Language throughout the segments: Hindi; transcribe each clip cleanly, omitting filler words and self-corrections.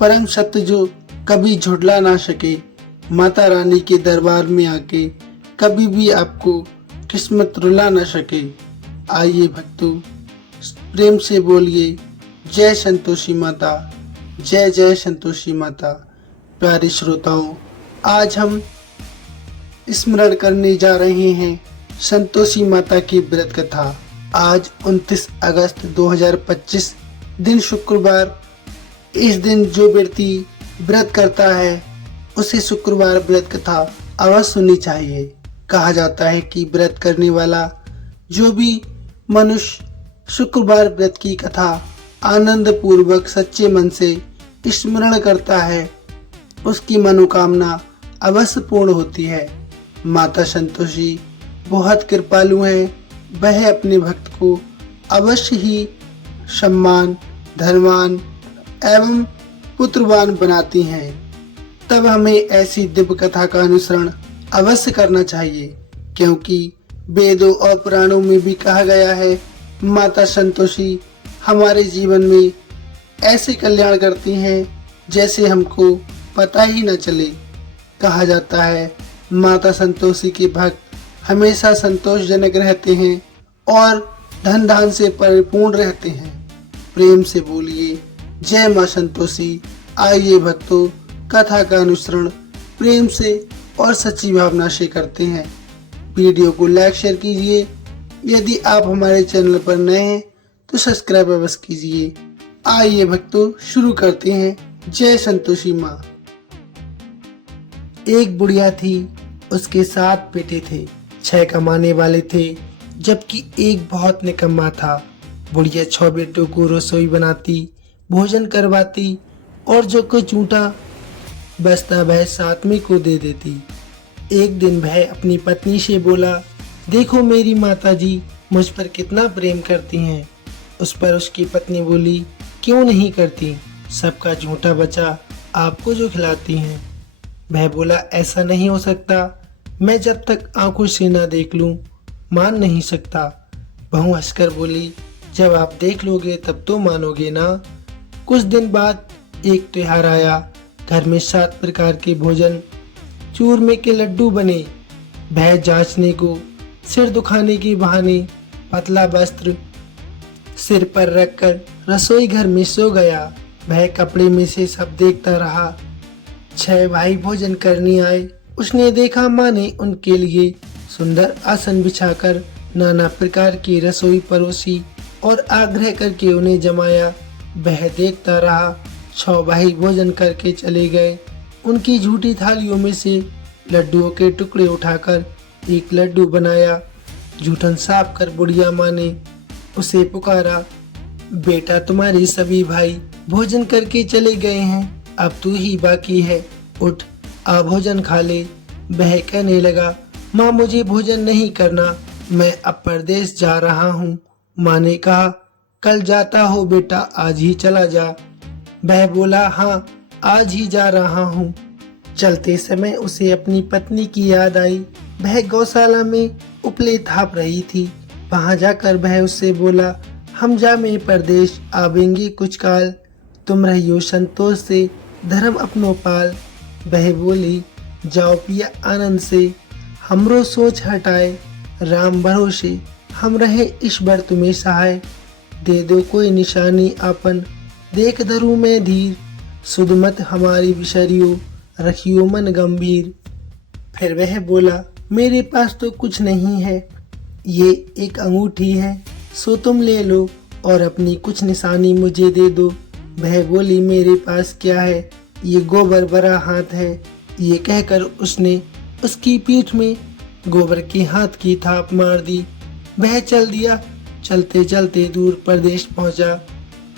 परम सत्य जो कभी झुठला ना सके। माता रानी के दरबार में आके कभी भी आपको किस्मत रुला ना सके। आइए भक्तों, प्रेम से बोलिए जय संतोषी माता, जय जय संतोषी माता। प्यारे श्रोताओं, आज हम स्मरण करने जा रहे हैं संतोषी माता की व्रत कथा। आज 29 अगस्त 2025 दिन शुक्रवार। इस दिन जो व्यक्ति व्रत करता है उसे शुक्रवार व्रत कथा अवश्य सुननी चाहिए। कहा जाता है कि व्रत करने वाला जो भी मनुष्य शुक्रवार व्रत की कथा आनंद पूर्वक सच्चे मन से स्मरण करता है उसकी मनोकामना अवश्य पूर्ण होती है। माता संतोषी बहुत कृपालु है। वह अपने भक्त को अवश्य ही सम्मान, धनवान एवं पुत्रवान बनाती हैं। तब हमें ऐसी दिव्य कथा का अनुसरण अवश्य करना चाहिए, क्योंकि वेदों और पुराणों में भी कहा गया है माता संतोषी हमारे जीवन में ऐसे कल्याण करती हैं जैसे हमको पता ही न चले। कहा जाता है माता संतोषी के भक्त हमेशा संतोषजनक रहते हैं और धन धान से परिपूर्ण रहते हैं। प्रेम से बोलिए जय मां संतोषी। आइए भक्तों, कथा का अनुसरण प्रेम से और सच्ची भावना से करते हैं। वीडियो को लाइक शेयर कीजिए। यदि आप हमारे चैनल पर नए हैं तो सब्सक्राइब अवश्य कीजिए। आइए भक्तों, शुरू करते हैं। जय संतोषी माँ। एक बुढ़िया थी, उसके 7 बेटे थे। 6 कमाने वाले थे जबकि एक बहुत निकम्मा था। बुढ़िया 6 बेटों को रसोई बनाती, भोजन करवाती और जो कुछ छूटा बचता वह 7वें को दे देती। एक दिन वह अपनी पत्नी से बोला, देखो मेरी माताजी मुझ पर कितना प्रेम करती हैं। उस पर उसकी पत्नी बोली, क्यों नहीं करती, सबका झूठा बचा आपको जो खिलाती हैं। वह बोला, ऐसा नहीं हो सकता, मैं जब तक आंखों से ना देख लूं मान नहीं सकता। बहू हंसकर बोली, जब आप देख लोगे तब तो मानोगे ना। कुछ दिन बाद एक त्योहार आया। घर में 7 प्रकार के भोजन, चूरमे के लड्डू बने। वह जांचने को सिर दुखाने के बहाने पतला वस्त्र सिर पर रखकर रसोई घर में सो गया। वह कपड़े में से सब देखता रहा। 6 भाई भोजन करने आए। उसने देखा माँ ने उनके लिए सुंदर आसन बिछाकर नाना प्रकार की रसोई परोसी और आग्रह करके उन्हें जमाया। वह देखता रहा। 6 भाई भोजन करके चले गए। उनकी झूठी थालियों में से लड्डुओं के टुकड़े उठाकर एक लड्डू बनाया। जूठन साफ कर बुढ़िया माँ ने उसे पुकारा, बेटा तुम्हारे सभी भाई भोजन करके चले गए हैं, अब तू ही बाकी है, उठ आ भोजन खा ले। वह कहने लगा, माँ मुझे भोजन नहीं करना, मैं अब परदेश जा रहा हूँ। माँ ने कहा, कल जाता हो बेटा, आज ही चला जा। वह बोला, हाँ आज ही जा रहा हूँ। चलते समय उसे अपनी पत्नी की याद आई। वह गौशाला में उपले थाप रही थी। वहां जाकर वह उससे बोला, हम जामे परदेश आवेंगे कुछ काल, तुम रहियो संतोष से धर्म अपनो पाल। वह बोली, जाओ पिया आनंद से, हमरो सोच हटाए, राम भरोसे हम रहे ईश्वर तुम्हें सहाय। दे दो कोई निशानी आपन, देख धरू में धीर, सुध मत हमारी बिसरियो, रखियो मन गंभीर। फिर वह बोला, मेरे पास तो कुछ नहीं है, ये एक अंगूठी है, सो तुम ले लो और अपनी कुछ निशानी मुझे दे दो। वह बोली, मेरे पास क्या है, ये गोबर भरा हाथ है। ये कहकर उसने उसकी पीठ में गोबर के हाथ की थाप मार दी। वह चल दिया। चलते चलते दूर प्रदेश पहुंचा।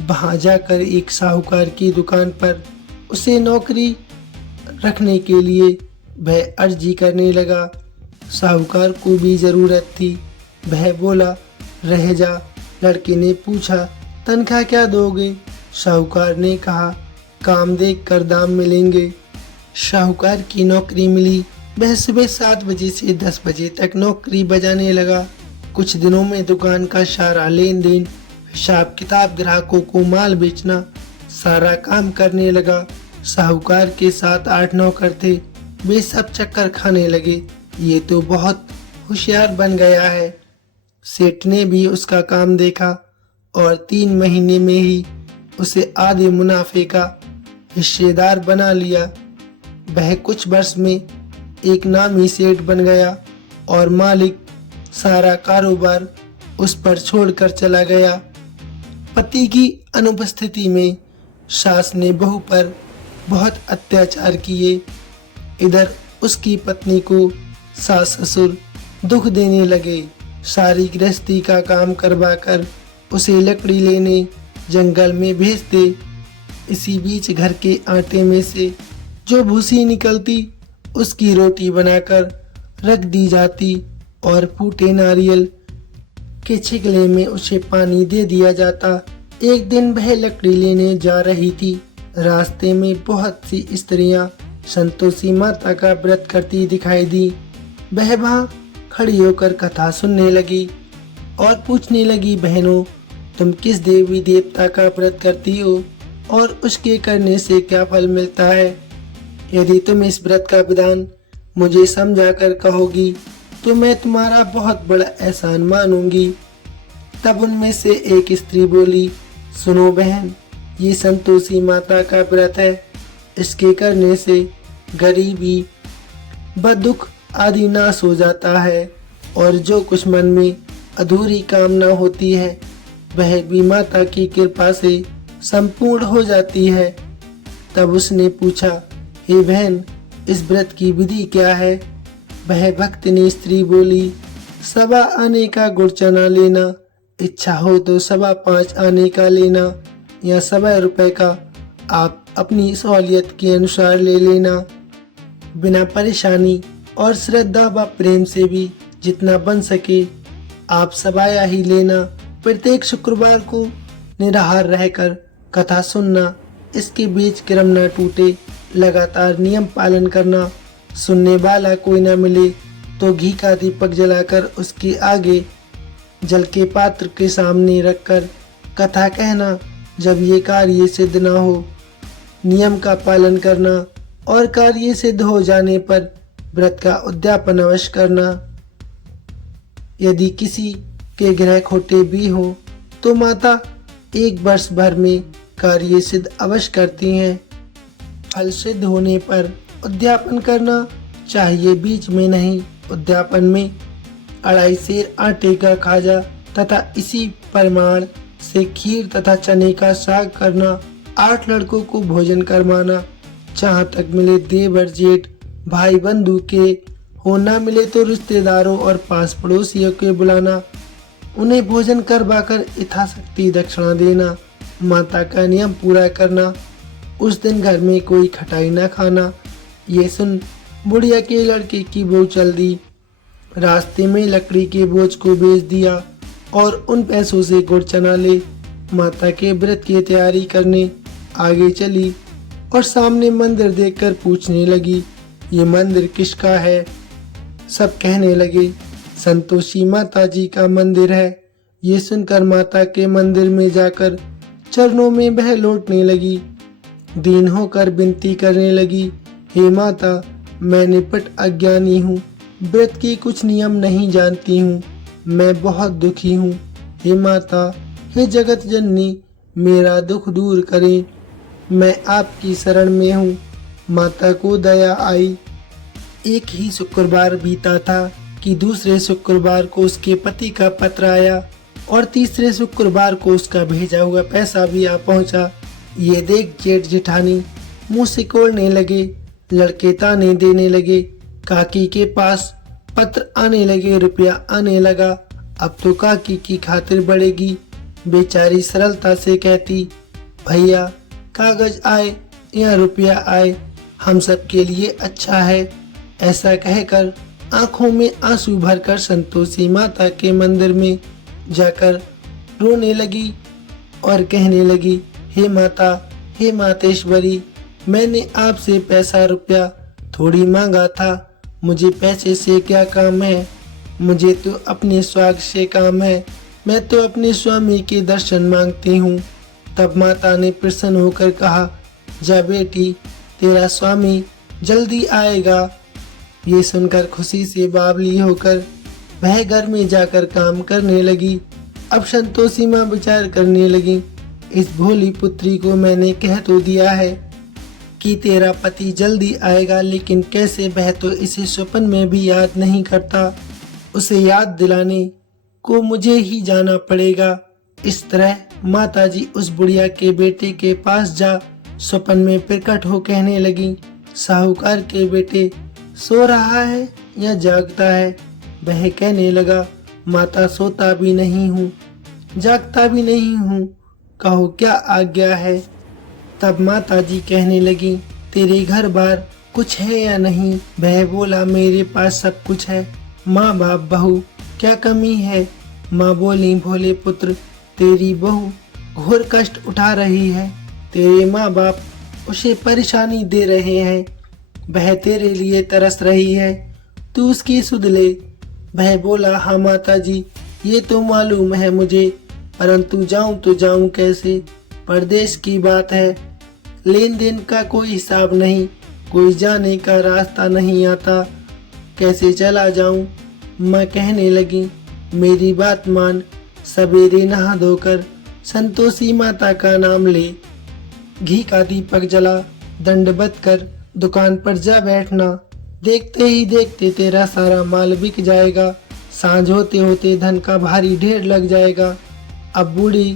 वहां जाकर एक साहूकार की दुकान पर उसे नौकरी रखने के लिए वह अर्जी करने लगा। साहूकार को भी जरूरत थी। वह बोला, रह जा। लड़के ने पूछा, तनख्वाह क्या दोगे? साहूकार ने कहा, काम देख कर दाम मिलेंगे। साहूकार की नौकरी मिली। वह सुबह 7 बजे से 10 बजे तक नौकरी बजाने लगा। कुछ दिनों में दुकान का सारा लेन देन, हिसाब किताब, ग्राहकों को माल बेचना सारा काम करने लगा। साहूकार के साथ 8-9 कर थे, वे सब चक्कर खाने लगे। ये तो बहुत होशियार बन गया है। सेठ ने भी उसका काम देखा और 3 महीने में ही उसे आधे मुनाफे का हिस्सेदार बना लिया। वह कुछ वर्ष में एक नामी सेठ बन गया और मालिक सारा कारोबार उस पर छोड़कर चला गया। पति की अनुपस्थिति में सास ने बहू पर बहुत अत्याचार किए। इधर उसकी पत्नी को सास ससुर दुख देने लगे। सारी गृहस्थी का काम करवाकर उसे लकड़ी लेने जंगल में भेजते। इसी बीच घर के आटे में से जो भूसी निकलती उसकी रोटी बनाकर रख दी जाती और फूटे नारियल के छिकले में उसे पानी दे दिया जाता। एक दिन वह लकड़ी लेने जा रही थी। रास्ते में बहुत सी स्त्रियां संतोषी माता का व्रत करती दिखाई दी। वह वहाँ खड़ी होकर कथा सुनने लगी और पूछने लगी, बहनों, तुम किस देवी देवता का व्रत करती हो और उसके करने से क्या फल मिलता है? यदि तुम इस व्रत का विधान मुझे समझा कर कहोगी तो मैं तुम्हारा बहुत बड़ा एहसान मानूंगी। तब उनमें से एक स्त्री बोली, सुनो बहन, ये संतोषी माता का व्रत है। इसके करने से गरीबी व दुख आदि नाश हो जाता है और जो कुछ मन में अधूरी कामना होती है वह भी माता की कृपा से संपूर्ण हो जाती है। तब उसने पूछा, हे बहन, इस व्रत की विधि क्या है? वह भक्तिनी स्त्री बोली, 1.25 आने का गुड़ चना लेना, इच्छा हो तो 5.25 आने का लेना या 1.25 रुपए का आप अपनी सहूलियत के अनुसार ले लेना। बिना परेशानी और श्रद्धा व प्रेम से भी जितना बन सके आप सबाया ही लेना। प्रत्येक शुक्रवार को निराहार रहकर कथा सुनना। इसके बीच क्रम न टूटे, लगातार नियम पालन करना। सुनने वाला कोई न मिले तो घी का दीपक जलाकर उसके आगे जल के पात्र के सामने रखकर कथा कहना। जब ये कार्य सिद्ध न हो, नियम का पालन करना और कार्य सिद्ध हो जाने पर व्रत का उद्यापन अवश्य करना। यदि किसी के ग्रह खोटे भी हो तो माता 1 वर्ष भर में कार्य सिद्ध अवश्य करती हैं। फल सिद्ध होने पर उद्यापन करना चाहिए, बीच में नहीं। उद्यापन में 2.5 सेर आटे का खाजा तथा इसी परिमाण से खीर तथा चने का साग करना। 8 लड़कों को भोजन करवाना। जहाँ तक मिले देवर जेठ भाई बंधु के हो, न मिले तो रिश्तेदारों और पास पड़ोसियों के बुलाना। उन्हें भोजन करवाकर यथाशक्ति दक्षिणा देना। माता का नियम पूरा करना। उस दिन घर में कोई खटाई न खाना। ये सुन बुढ़िया के लड़के की बहू चल दी। रास्ते में लकड़ी के बोझ को बेच दिया और उन पैसों से गुड़ चना ले माता के व्रत की तैयारी करने आगे चली और सामने मंदिर देखकर पूछने लगी, ये मंदिर किसका है? सब कहने लगे, संतोषी माता जी का मंदिर है। ये सुनकर माता के मंदिर में जाकर चरणों में वह लौटने लगी। दीन होकर विनती करने लगी, हे माता, मैं निपट अज्ञानी हूँ, व्रत के कुछ नियम नहीं जानती हूँ, मैं बहुत दुखी हूँ। हे माता, हे जगत जननी, मेरा दुख दूर करें, मैं आपकी शरण में हूँ। माता को दया आई। एक ही शुक्रवार बीता था कि दूसरे शुक्रवार को उसके पति का पत्र आया और तीसरे शुक्रवार को उसका भेजा हुआ पैसा भी आ पहुंचा। ये देख जेठ जेठानी मुंह सिकोड़ने लगे। लड़के ताने देने लगे। काकी के पास पत्र आने लगे, रुपया आने लगा। अब तो काकी की खातिर बढ़ेगी। बेचारी सरलता से कहती, भैया कागज आए या रुपया आए, हम सब के लिए अच्छा है। ऐसा कहकर आंखों में आंसू भरकर संतोषी माता के मंदिर में जाकर रोने लगी और कहने लगी, हे माता, हे मातेश्वरी, मैंने आपसे पैसा रुपया थोड़ी मांगा था। मुझे पैसे से क्या काम है? मुझे तो अपने स्वाग से काम है। मैं तो अपने स्वामी के दर्शन मांगती हूँ। तब माता ने प्रसन्न होकर कहा, जा बेटी, तेरा स्वामी जल्दी आएगा। ये सुनकर खुशी से बावली होकर वह घर में जाकर काम करने लगी। अब संतोषी माँ विचार करने लगी, इस भोली पुत्री को मैंने कह तो दिया है कि तेरा पति जल्दी आएगा, लेकिन कैसे वह तो इसे स्वप्न में भी याद नहीं करता। उसे याद दिलाने को मुझे ही जाना पड़ेगा। इस तरह माताजी उस बुढ़िया के बेटे के पास जा स्वप्न में प्रकट हो कहने लगी, साहूकार के बेटे सो रहा है या जागता है? वह कहने लगा, माता सोता भी नहीं हूँ, जागता भी नहीं हूँ, कहो क्या आज्ञा है? तब माताजी कहने लगी, तेरे घर बार कुछ है या नहीं? वह बोला, मेरे पास सब कुछ है, माँ बाप बहू क्या कमी है? माँ बोली, भोले पुत्र, तेरी बहू घोर कष्ट उठा रही है, तेरे माँ बाप उसे परेशानी दे रहे हैं, वह तेरे लिए तरस रही है, तू उसकी सुध ले। वह बोला, हाँ माताजी, ये तो मालूम है मुझे, परंतु जाऊं तो जाऊं कैसे? परदेश की बात है, लेन देन का कोई हिसाब नहीं, कोई जाने का रास्ता नहीं आता, कैसे चला जाऊं? मैं कहने लगी, मेरी बात मान, सवेरे नहा धोकर संतोषी माता का नाम ले, घी का दीपक जला, दंडवत कर दुकान पर जा बैठना, देखते ही देखते तेरा सारा माल बिक जाएगा, सांझ होते होते धन का भारी ढेर लग जाएगा। अब बूढ़ी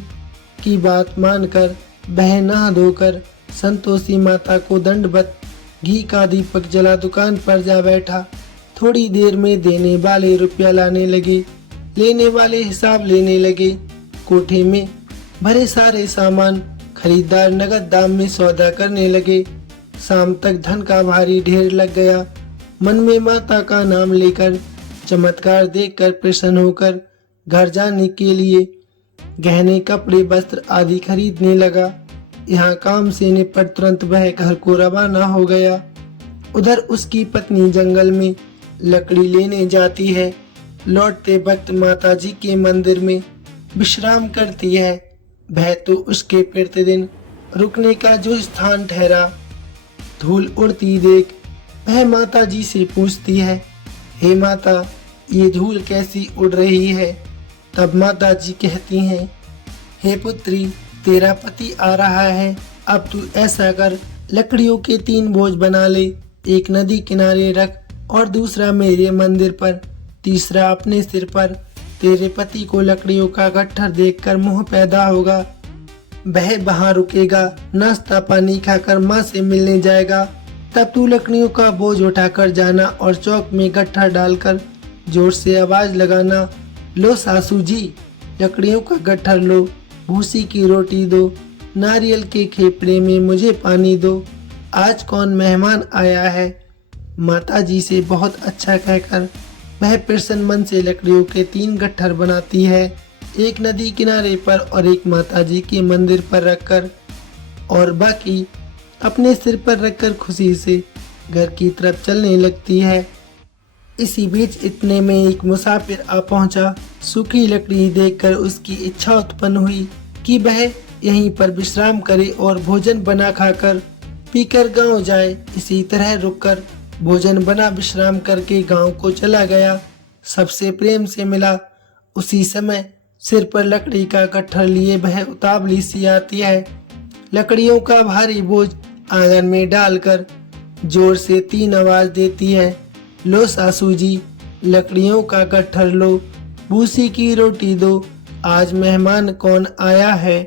की बात मानकर वह नहा धोकर संतोषी माता को दंडवत घी का दीपक जला दुकान पर जा बैठा। थोड़ी देर में देने वाले रुपया लाने लगे, लेने वाले हिसाब लेने लगे। कोठे में भरे सारे सामान खरीदार नगद दाम में सौदा करने लगे। शाम तक धन का भारी ढेर लग गया। मन में माता का नाम लेकर, चमत्कार देखकर प्रसन्न होकर घर जाने के लिए गहने, कपड़े, वस्त्र आदि खरीदने लगा। यहाँ काम से निपट तुरंत वह घर को रवाना हो गया। उधर उसकी पत्नी जंगल में लकड़ी लेने जाती है। लौटते वक्त माताजी के मंदिर में विश्राम करती है। वह तो उसके प्रतिदिन रुकने का जो स्थान ठहरा। धूल उड़ती देख वह माताजी से पूछती है, हे माता, ये धूल कैसी उड़ रही है? तब माताजी कहती हैं, हे पुत्री, तेरा पति आ रहा है, अब तू ऐसा कर, लकड़ियों के 3 बोझ बना ले, एक नदी किनारे रख और दूसरा मेरे मंदिर पर, तीसरा अपने सिर पर। तेरे पति को लकड़ियों का गट्ठर देखकर मोह पैदा होगा। वह वहां रुकेगा, नाश्ता पानी खाकर माँ से मिलने जाएगा। तब तू लकड़ियों का बोझ उठाकर जाना और चौक में गट्ठर डालकर जोर से आवाज लगाना, लो सासू जी, लकड़ियों का गट्ठर लो, भूसी की रोटी दो, नारियल के खेपड़े में मुझे पानी दो, आज कौन मेहमान आया है। माताजी से बहुत अच्छा कहकर वह प्रसन्न मन से लकड़ियों के 3 गट्ठर बनाती है, एक नदी किनारे पर और एक माताजी के मंदिर पर रखकर, और बाकी अपने सिर पर रखकर खुशी से घर की तरफ चलने लगती है। इसी बीच इतने में एक मुसाफिर आ पहुंचा। सूखी लकड़ी देखकर उसकी इच्छा उत्पन्न हुई कि वह यहीं पर विश्राम करे और भोजन बना खाकर पीकर गांव जाए। इसी तरह रुककर भोजन बना विश्राम करके गांव को चला गया। सबसे प्रेम से मिला। उसी समय सिर पर लकड़ी का गट्ठर लिए वह उतावली सी आती है। लकड़ियों का भारी बोझ आंगन में डालकर जोर से 3 आवाज देती है, लो सासू जी, लकड़ियों का गट्ठर लो, भूसी की रोटी दो, आज मेहमान कौन आया है।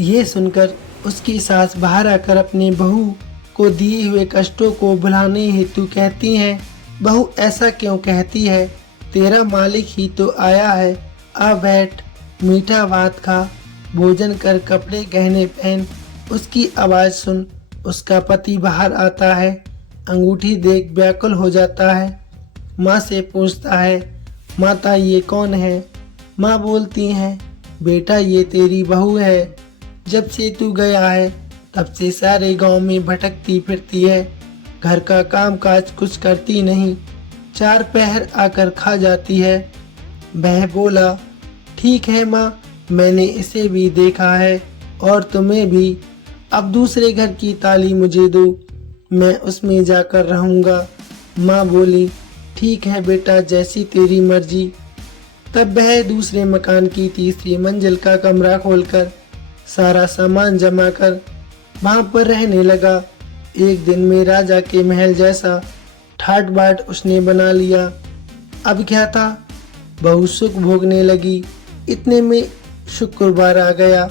ये सुनकर उसकी सास बाहर आकर अपनी बहू को दिए हुए कष्टों को भुलाने हेतु कहती हैं, बहू ऐसा क्यों कहती है, तेरा मालिक ही तो आया है, आ बैठ, मीठा भात खा, भोजन कर, कपड़े गहने पहन। उसकी आवाज सुन उसका पति बाहर आता है। अंगूठी देख व्याकुल हो जाता है। माँ से पूछता है, माता ये कौन है? माँ बोलती हैं, बेटा ये तेरी बहू है, जब से तू गया है तब से सारे गांव में भटकती फिरती है, घर का काम काज कुछ करती नहीं, 4 पहर आकर खा जाती है। वह बोला, ठीक है माँ, मैंने इसे भी देखा है और तुम्हें भी। अब दूसरे घर की ताली मुझे दो, मैं उसमें जाकर रहूँगा। माँ बोली, ठीक है बेटा, जैसी तेरी मर्जी। तब वह दूसरे मकान की तीसरी मंजिल का कमरा खोलकर सारा सामान जमा कर वहां पर रहने लगा। एक दिन में राजा के महल जैसा ठाट बाट उसने बना लिया। अब क्या था, बहू सुख भोगने लगी। इतने में शुक्रवार आ गया।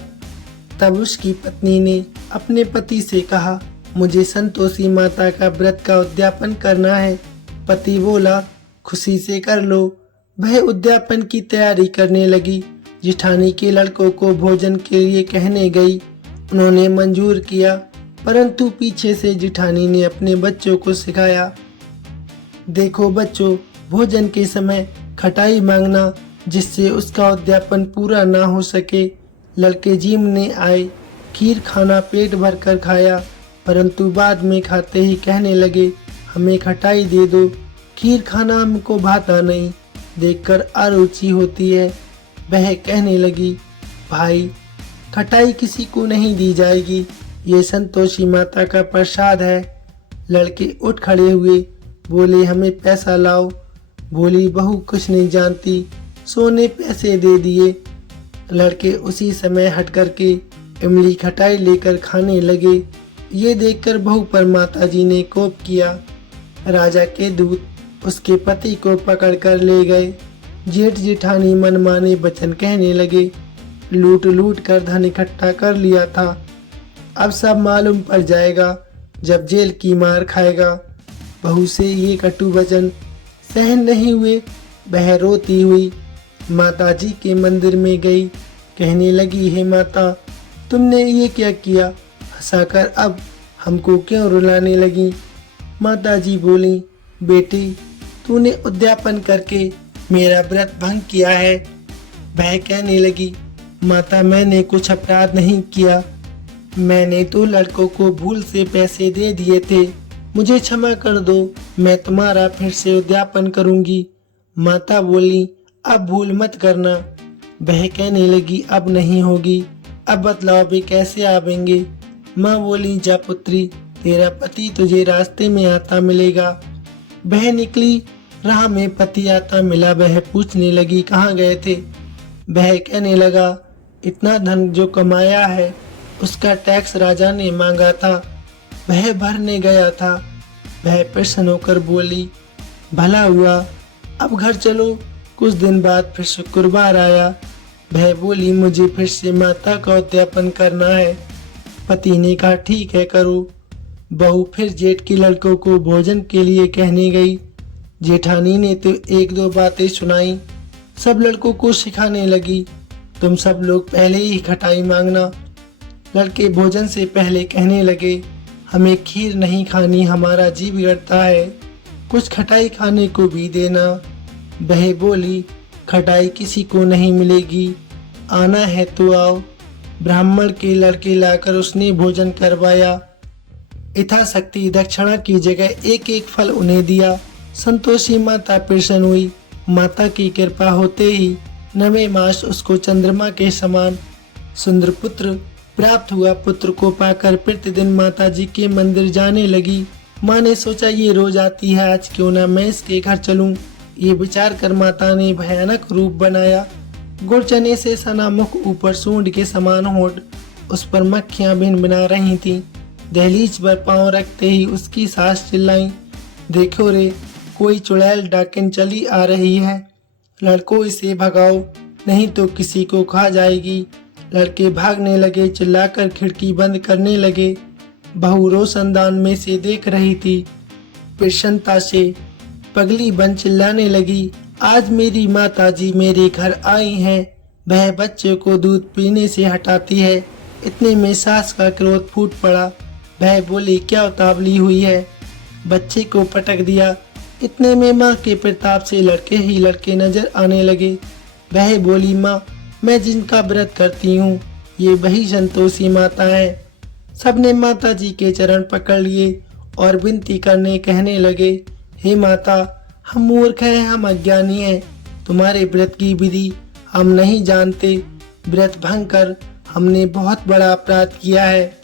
तब उसकी पत्नी ने अपने पति से कहा, मुझे संतोषी माता का व्रत का उद्यापन करना है। पति बोला, खुशी से कर लो। वह उद्यापन की तैयारी करने लगी। जिठानी के लड़कों को भोजन के लिए कहने गई। उन्होंने मंजूर किया, परंतु पीछे से जिठानी ने अपने बच्चों को सिखाया, देखो बच्चों, भोजन के समय खटाई मांगना, जिससे उसका उद्यापन पूरा ना हो सके। लड़के जीमने आए, खीर खाना पेट भर कर खाया, परंतु बाद में खाते ही कहने लगे, हमें खटाई दे दो, खीर खाना हमको भाता नहीं, देखकर अरुचि होती है। वह कहने लगी, भाई खटाई किसी को नहीं दी जाएगी, ये संतोषी माता का प्रसाद है। लड़के उठ खड़े हुए, बोले, हमें पैसा लाओ। बोली, बहू कुछ नहीं जानती, सोने पैसे दे दिए। लड़के उसी समय हट करके इमली खटाई लेकर खाने लगे। ये देखकर बहू पर माताजी ने कोप किया। राजा के दूत उसके पति को पकड़कर ले गए। जेठ जेठानी मनमाने वचन कहने लगे, लूट लूट कर धन इकट्ठा कर लिया था, अब सब मालूम पड़ जाएगा जब जेल की मार खाएगा। बहू से ये कटु वचन सहन नहीं हुए, वह रोती हुई माताजी के मंदिर में गई। कहने लगी, हे माता, तुमने ये क्या किया, हंसाकर अब हमको क्यों रुलाने लगी। माताजी बोली, बेटी, तूने उद्यापन करके मेरा व्रत भंग किया है। वह कहने लगी, माता, मैंने कुछ अपराध नहीं किया, मैंने तो लड़कों को भूल से पैसे दे दिए थे, मुझे क्षमा कर दो, मैं तुम्हारा फिर से उद्यापन करूंगी। माता बोली, अब भूल मत करना। वह कहने लगी, अब नहीं होगी, अब बतलाओ भी कैसे आवेंगे। माँ बोली, जा पुत्री, तेरा पति तुझे रास्ते में आता मिलेगा। वह निकली, राह में पति आता मिला। वह पूछने लगी, कहाँ गए थे। वह कहने लगा, इतना धन जो कमाया है उसका टैक्स राजा ने मांगा था, वह भरने गया था। वह प्रसन्न होकर बोली, भला हुआ, अब घर चलो। कुछ दिन बाद फिर शुक्रवार आया। वह बोली, मुझे फिर से माता का उद्यापन करना है। पति ने कहा, ठीक है, करो। बहू फिर जेठ के लड़कों को भोजन के लिए कहने गई। जेठानी ने तो एक दो बातें सुनाई, सब लड़कों को सिखाने लगी, तुम सब लोग पहले ही खटाई मांगना। लड़के भोजन से पहले कहने लगे, हमें खीर नहीं खानी, हमारा जी बिगड़ता है, कुछ खटाई खाने को भी देना। वह बोली, खटाई किसी को नहीं मिलेगी, आना है तो आओ। ब्राह्मण के लड़के लाकर उसने भोजन करवाया। यथाशक्ति दक्षिणा की जगह एक एक फल उन्हें दिया। संतोषी माता प्रसन्न हुई। माता की कृपा होते ही 9वें मास उसको चंद्रमा के समान सुंदर पुत्र प्राप्त हुआ। पुत्र को पाकर प्रतिदिन माता जी के मंदिर जाने लगी। माँ ने सोचा, ये रोज आती है, आज क्यों ना मैं इसके घर चलूं। ये विचार कर माता ने भयानक रूप बनाया। गुड़ चने से सना मुख, ऊपर सूंड के समान होठ, उस पर मक्खियां भिन बिना रही थीं। दहलीज पर पांव रखते ही उसकी सास चिल्लाई, देखो रे, कोई चुड़ैल डाकिन चली आ रही है, लड़कों इसे भगाओ, नहीं तो किसी को खा जाएगी। लड़के भागने लगे, चिल्लाकर खिड़की बंद करने लगे। बहू रोशनदान में से देख रही थी। प्रसन्नता से पगली बन चिल्लाने लगी, आज मेरी माताजी मेरे घर आई हैं। वह बच्चे को दूध पीने से हटाती है। इतने में सास का क्रोध फूट पड़ा। वह बोली, क्या उतावली हुई है, बच्चे को पटक दिया। इतने में माँ के प्रताप से लड़के ही लड़के नजर आने लगे। वह बोली, माँ, मैं जिनका व्रत करती हूँ ये वही संतोषी माता है। सबने माता जी के चरण पकड़ लिए और विनती करने कहने लगे, हे माता, हम मूर्ख हैं, हम अज्ञानी हैं, तुम्हारे व्रत की विधि हम नहीं जानते। व्रत भंग कर हमने बहुत बड़ा अपराध किया है।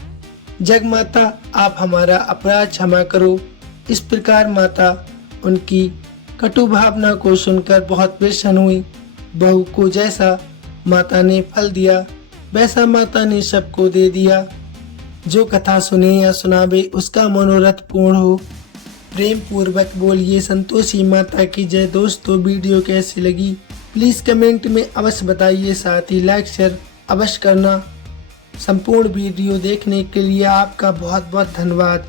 जगमाता आप हमारा अपराध क्षमा करो। इस प्रकार माता उनकी कटु भावना को सुनकर बहुत प्रसन्न हुई। बहू को जैसा माता ने फल दिया वैसा माता ने सबको दे दिया। जो कथा सुने या सुनावे उसका मनोरथ पूर्ण हो। प्रेम पूर्वक बोलिए संतोषी माता की जय। दोस्तों वीडियो कैसी लगी प्लीज कमेंट में अवश्य बताइए, साथ ही लाइक शेयर अवश्य करना। संपूर्ण वीडियो देखने के लिए आपका बहुत बहुत धन्यवाद।